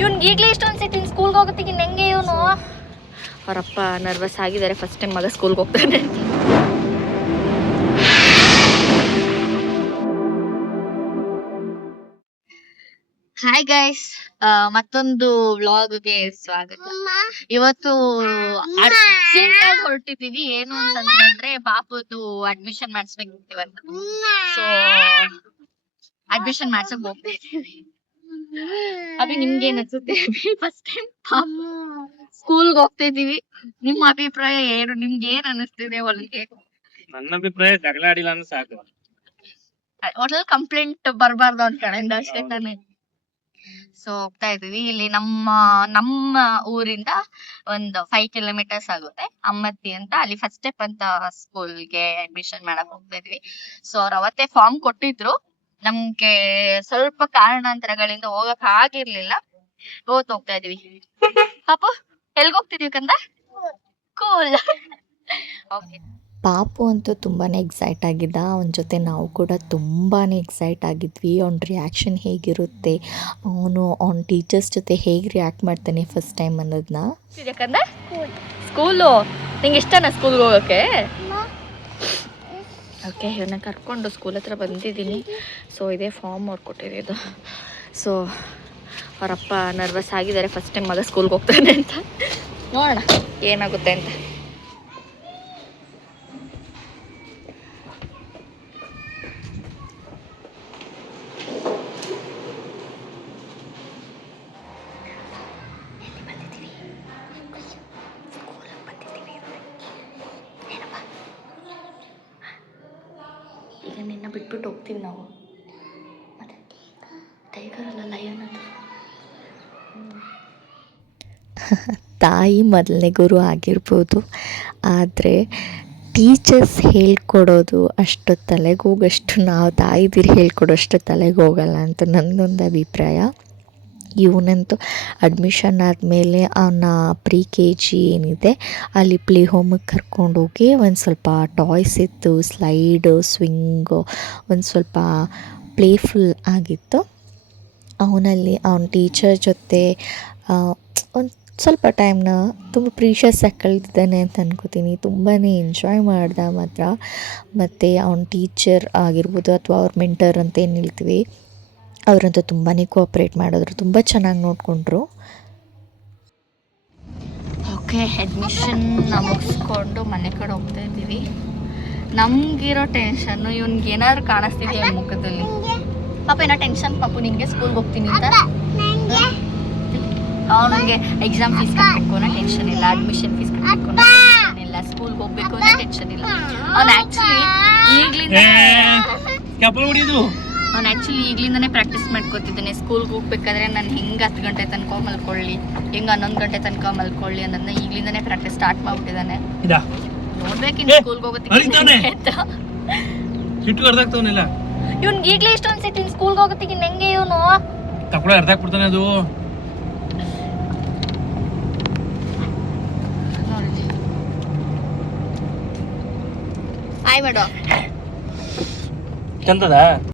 ಇವ್ನಿಗೆ ಈಗಲೇ ಇಷ್ಟೊಂದು ಸಿಟ್ಟಿನ ಸ್ಕೂಲ್ಗೆ ಹೋಗೋತ್ತಿಗೆ ಹೆಂಗೆ ಇವನು ಅವರಪ್ಪ ನರ್ವಸ್ ಆಗಿದ್ದಾರೆ. ಫಸ್ಟ್ ಟೈಮ್ ಮಗ ಸ್ಕೂಲ್ಗೆ ಹೋಗ್ತಾನೆ. ಹಾಯ್ ಗೈಸ್, ಮತ್ತೊಂದು ವ್ಲಾಗ್ಗೆ ಸ್ವಾಗತ. ಇವತ್ತು ಅರ್ಜೆಂಟ್ ಆಗಿ ಹೊರಟಿದೀವಿ. ಏನು ಅಂತಂದ್ರೆ ಪಾಪುದು ಅಡ್ಮಿಷನ್ ಮಾಡಿಸ್ಬೇಕಿತ್ತು ಇವತ್ತು. ಸೊ ಅಡ್ಮಿಷನ್ ಮಾಡ್ಸಕ್ ಹೋಗ್ತಾ ಇದೀವಿ. ಅಭಿ ನಿಮ್ಗೆ ಏನ್ ಅನ್ಸುತ್ತೆ? ಫಸ್ಟ್ ಟೈಮ್ ಸ್ಕೂಲ್ಗೆ ಹೋಗ್ತಾ ಇದೀವಿ. ನಿಮ್ಮ ಅಭಿಪ್ರಾಯ ಏನು? ನಿಮ್ಗೆ ಏನ್ ಅನಿಸ್ತಿದೆ? ಹೊಲಿಗೆ ನನ್ನ ಅಭಿಪ್ರಾಯ ಜಗಳಾಡಿಲ್ಲ ಅಂದ್ರೆ ಸಾಕು. ಒಟ್ನಲ್ಲಿ ಕಂಪ್ಲೇಂಟ್ ಬರಬಾರ್ದು ಅಂತ ಕಡೆಯಿಂದ ಅಷ್ಟೇ ತಾನೆ. ಸೊ ಹೋಗ್ತಾ ಇದೀವಿ. ಇಲ್ಲಿ ನಮ್ಮ ಊರಿಂದ ಒಂದು 5 ಕಿಲೋಮೀಟರ್ಸ್ ಆಗುತ್ತೆ, ಅಮ್ಮತ್ತಿ ಅಂತ. ಅಲ್ಲಿ ಫಸ್ಟ್ ಸ್ಟೆಪ್ ಅಂತ ಸ್ಕೂಲ್ಗೆ ಅಡ್ಮಿಷನ್ ಮಾಡಕ್ ಹೋಗ್ತಾ ಇದೀವಿ. ಸೊ ಅವ್ರು ಅವತ್ತೇ ಫಾರ್ಮ್ ಕೊಟ್ಟಿದ್ರು. ನಮ್ಗೆ ಸ್ವಲ್ಪ ಕಾರಣಾಂತರಗಳಿಂದ ಹೋಗಕ್ ಆಗಿರ್ಲಿಲ್ಲ. ಇವತ್ತು ಹೋಗ್ತಾ ಇದೀವಿ. ಪಾಪು ಎಲ್ಗ ಹೋಗ್ತಿದೀವಿ ಕಂದ? ಕೂಲ್. ಓಕೆ. ಪಾಪು ಅಂತೂ ತುಂಬಾ ಎಕ್ಸೈಟ್ ಆಗಿದ್ದ. ಅವನ ಜೊತೆ ನಾವು ಕೂಡ ತುಂಬಾ ಎಕ್ಸೈಟ್ ಆಗಿದ್ವಿ. ಅವ್ನ ರಿಯಾಕ್ಷನ್ ಹೇಗಿರುತ್ತೆ, ಅವ್ನ ಟೀಚರ್ಸ್ ಜೊತೆ ಹೇಗೆ ರಿಯಾಕ್ಟ್ ಮಾಡ್ತಾನೆ ಫಸ್ಟ್ ಟೈಮ್ ಅನ್ನೋದನ್ನ. ಯಾಕಂದ್ರೆ ಸ್ಕೂಲು ನಿಂಗೆ ಇಷ್ಟನಾ ಸ್ಕೂಲ್ಗೆ ಹೋಗೋಕ್ಕೆ? ಓಕೆ, ಇವನ್ನ ಕರ್ಕೊಂಡು ಸ್ಕೂಲ್ ಹತ್ರ ಬಂದಿದ್ದೀನಿ. ಸೊ ಇದೇ ಫಾರ್ಮ್ ಅವ್ರು ಕೊಟ್ಟಿದ್ದು. ಸೊ ಅವರಪ್ಪ ನರ್ವಸ್ ಆಗಿದ್ದಾರೆ, ಫಸ್ಟ್ ಟೈಮ್ ಮಗ ಸ್ಕೂಲ್ಗೆ ಹೋಗ್ತಾನೆ ಅಂತ. ನೋಡೋಣ ಏನಾಗುತ್ತೆ ಅಂತ. ಈಗ ನಿನ್ನ ಬಿಟ್ಬಿಟ್ಟು ಹೋಗ್ತೀವಿ ನಾವು. ಮತ್ತೆ ಟೈಗರ್ ಅಲ್ಲ, ಲಯನ್ ಅದು. ತಾಯಿ ಮೊದಲನೇ ಗುರು ಆಗಿರ್ಬೋದು, ಆದರೆ ಟೀಚರ್ಸ್ ಹೇಳ್ಕೊಡೋದು ಅಷ್ಟು ತಲೆಗೋಗಷ್ಟು ನಾವು ತಾಯಿದಿರು ಹೇಳ್ಕೊಡೋಷ್ಟು ತಲೆಗೋಗಲ್ಲ ಅಂತ ನನ್ನೊಂದು ಅಭಿಪ್ರಾಯ. ಇವನಂತೂ ಅಡ್ಮಿಷನ್ ಆದಮೇಲೆ ಅವನ ಪ್ರಿ KG ಏನಿದೆ ಅಲ್ಲಿ ಪ್ಲೇ ಹೋಮಿಗೆ ಕರ್ಕೊಂಡೋಗಿ ಒಂದು ಸ್ವಲ್ಪ ಟಾಯ್ಸ್ ಇತ್ತು, ಸ್ಲೈಡು, ಸ್ವಿಂಗು, ಒಂದು ಸ್ವಲ್ಪ ಪ್ಲೇಫುಲ್ ಆಗಿತ್ತು. ಅವನಲ್ಲಿ ಅವನ ಟೀಚರ್ ಜೊತೆ ಒಂದು ಸ್ವಲ್ಪ ಟೈಮ್ನ ತುಂಬ ಪ್ರೀಷಿಯಸ್ ಆಗಿ ಕಳೆದಿದ್ದಾನೆ ಅಂತ ಅನ್ಕೋತೀನಿ. ತುಂಬಾ ಎಂಜಾಯ್ ಮಾಡ್ದೆ ಮಾತ್ರ. ಮತ್ತು ಅವನ ಟೀಚರ್ ಆಗಿರ್ಬೋದು ಅಥವಾ ಅವ್ರ ಮೆಂಟರ್ ಅಂತ ಏನು ಹೇಳ್ತೀವಿ, ಅವರಂತೂ ತುಂಬಾ ಕೋಆಪ್ರೇಟ್ ಮಾಡಿದ್ರು, ತುಂಬ ಚೆನ್ನಾಗಿ ನೋಡಿಕೊಂಡ್ರು. ಓಕೆ, ಅಡ್ಮಿಷನ್ ಮುಗಿಸ್ಕೊಂಡು ಮನೆ ಕಡೆ ಹೋಗ್ತಾ ಇದ್ದೀವಿ. ನಮಗಿರೋ ಟೆನ್ಷನ್ನು ಇವ್ನಿಗೆ ಏನಾದ್ರು ಕಾಣಿಸ್ತಿದೆಯಾ ಮುಖದಲ್ಲಿ? ಪಾಪ ಏನೋ ಟೆನ್ಷನ್ ಪಾಪು ನಿನಗೆ ಸ್ಕೂಲ್ಗೆ ಹೋಗ್ತೀನಿ ಅಂತ. ಅವನಿಗೆ ಎಕ್ಸಾಮ್ ಫೀಸ್ ಕಟ್ಟಬೇಕು ಅನ್ನೋ ಟೆನ್ಷನ್ ಇಲ್ಲ, ಅಡ್ಮಿಷನ್ ಫೀಸ್ ಕಟ್ಟಬೇಕು ಅನ್ನೋ ಟೆನ್ಷನ್ ಇಲ್ಲ, ಸ್ಕೂಲ್ಗೆ ಹೋಗ್ಬೇಕು ಅನ್ನೋ ಟೆನ್ಷನ್ ಇಲ್ಲ. ಅವ್ನು ಆ್ಯಕ್ಚುಲಿ ಈಗ್ಲಿಂದನೇ ಪ್ರಾಕ್ಟೀಸ್ ಮಾಡ್ಕೋತಿದ್ದಾನೆ. ಸ್ಕೂಲ್ಗೆ ಹೋಗ್ಬೇಕಾದ್ರೆ ನಾನು ಹೆಂಗೆ 10 ಗಂಟೆ ತನಕ ಮಲ್ಕೊಳ್ಳಿ, ಹೆಂಗೆ 11 ಗಂಟೆ ತನಕ ಮಲ್ಕೊಳ್ಳಿ ಅನ್ನೋದನ್ನ ಈಗ್ಲಿಂದನೇ ಪ್ರಾಕ್ಟೀಸ್ ಸ್ಟಾರ್ಟ್ ಮಾಡ್ಬಿಟ್ಟಿದ್ದಾನೆ. ನೋಡ್ಬೇಕಿನ್ನು ಸ್ಕೂಲ್ಗೆ ಹೋಗೋತ್ತಿಗೆ ಅಂತ. ಇವ್ನಿಗೆ ಈಗಲೇ ಇಷ್ಟೊಂದು ಸಿಟ್ಟಿನ ಸ್ಕೂಲ್ಗೆ ಹೋಗೋತ್ತಿಗೆ ಹೆಂಗೆ ಇವನು ಅರ್ಧ ಬಿಡ್ತಾನೆ ಅದು. ಹಾಯ್ ಮಾಡು. ಚಂದದ